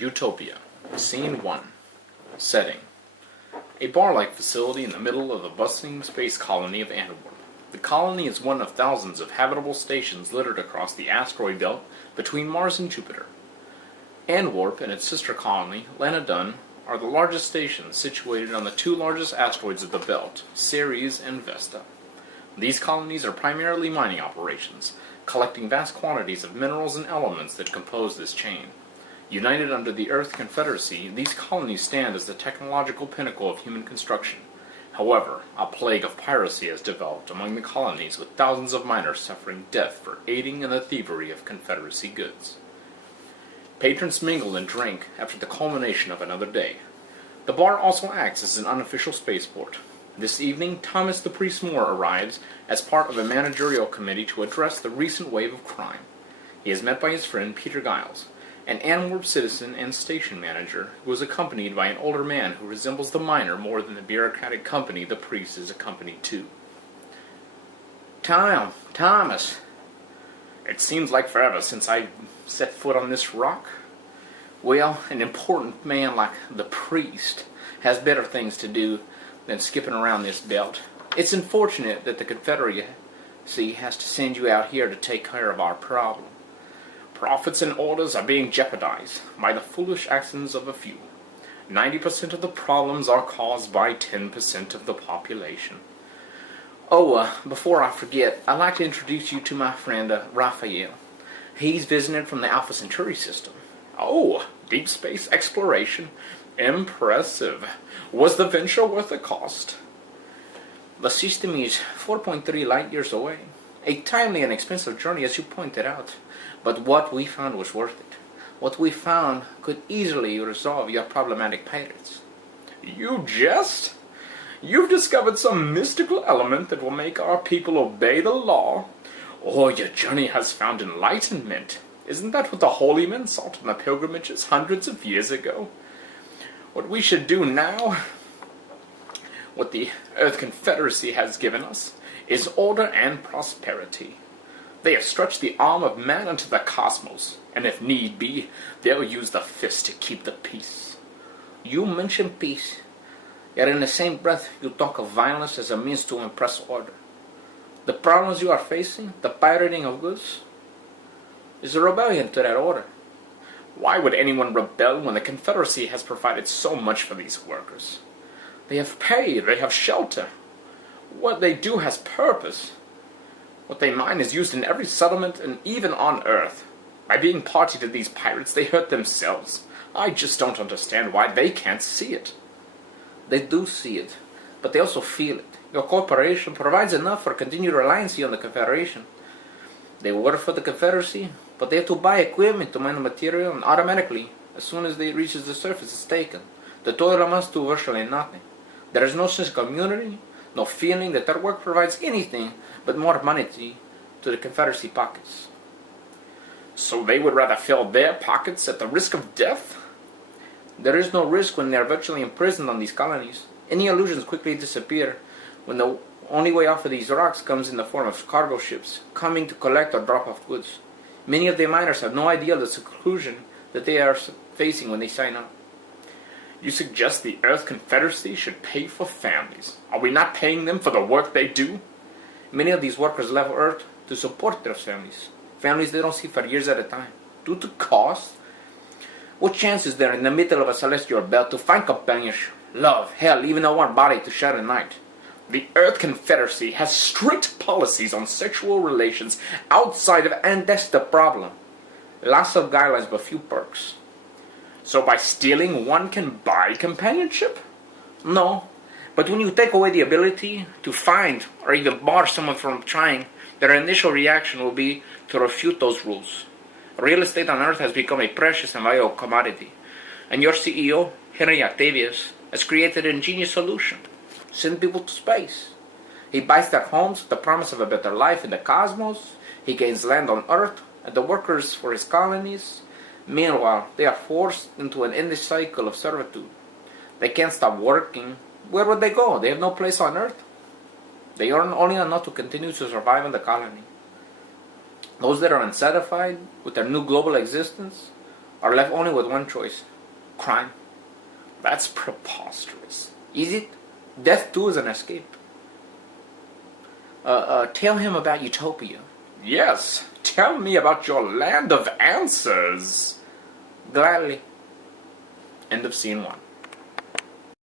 Utopia. Scene 1. Setting. A bar-like facility in the middle of the bustling space colony of Antwerp. The colony is one of thousands of habitable stations littered across the asteroid belt between Mars and Jupiter. Antwerp and its sister colony, Lanadun, are the largest stations situated on the two largest asteroids of the belt, Ceres and Vesta. These colonies are primarily mining operations, collecting vast quantities of minerals and elements that compose this chain. United under the Earth Confederacy, these colonies stand as the technological pinnacle of human construction. However, a plague of piracy has developed among the colonies, with thousands of miners suffering death for aiding in the thievery of Confederacy goods. Patrons mingle and drink after the culmination of another day. The bar also acts as an unofficial spaceport. This evening, Thomas the Priest Moore arrives as part of a managerial committee to address the recent wave of crime. He is met by his friend Peter Giles, an Antwerp citizen and station manager, who is accompanied by an older man who resembles the miner more than the bureaucratic company the priest is accompanied to. Thomas, it seems like forever since I set foot on this rock. Well, an important man like the priest has better things to do than skipping around this belt. It's unfortunate that the Confederacy has to send you out here to take care of our problem. Profits and orders are being jeopardized by the foolish actions of a few. 90% of the problems are caused by 10% of the population. Before I forget, I'd like to introduce you to my friend, Raphael. He's visited from the Alpha Centauri system. Oh, deep space exploration. Impressive. Was the venture worth the cost? The system is 4.3 light years away. A timely and expensive journey, as you pointed out. But what we found was worth it. What we found could easily resolve your problematic pirates. You jest? You've discovered some mystical element that will make our people obey the law? Oh, your journey has found enlightenment. Isn't that what the holy men sought on the pilgrimages hundreds of years ago? What we should do now, what the Earth Confederacy has given us, is order and prosperity. They have stretched the arm of man into the cosmos, and if need be, they'll use the fist to keep the peace. You mention peace, yet in the same breath you talk of violence as a means to impress order. The problems you are facing, the pirating of goods, is a rebellion to that order. Why would anyone rebel when the Confederacy has provided so much for these workers? They have paid, they have shelter. What they do has purpose. What they mine is used in every settlement and even on Earth. By being party to these pirates, they hurt themselves. I just don't understand why they can't see it. They do see it, but they also feel it. Your corporation provides enough for continued reliance on the Confederation. They work for the Confederacy, but they have to buy equipment to mine the material, and automatically, as soon as it reaches the surface, it's taken. The toil amounts to virtually nothing. There is no sense of community, no feeling that their work provides anything but more money to the Confederacy pockets. So they would rather fill their pockets at the risk of death? There is no risk when they are virtually imprisoned on these colonies. Any illusions quickly disappear when the only way off of these rocks comes in the form of cargo ships, coming to collect or drop off goods. Many of the miners have no idea of the seclusion that they are facing when they sign up. You suggest the Earth Confederacy should pay for families. Are we not paying them for the work they do? Many of these workers left Earth to support their families. Families they don't see for years at a time. Due to cost? What chance is there in the middle of a celestial belt to find companionship, love, hell, even a warm body to share a night? The Earth Confederacy has strict policies on sexual relations outside of, and that's the problem. Lots of guidelines but few perks. So by stealing one can buy companionship? No. But when you take away the ability to find or even bar someone from trying, their initial reaction will be to refute those rules. Real estate on Earth has become a precious and valuable commodity. And your CEO, Henry Octavius, has created an ingenious solution. Send people to space. He buys their homes with the promise of a better life in the cosmos. He gains land on Earth and the workers for his colonies. Meanwhile, they are forced into an endless cycle of servitude. They can't stop working. Where would they go? They have no place on Earth. They earn only enough to continue to survive in the colony. Those that are unsatisfied with their new global existence are left only with one choice: crime. That's preposterous. Is it? Death too is an escape. Tell him about Utopia. Yes, tell me about your land of answers. Gladly. End of scene 1.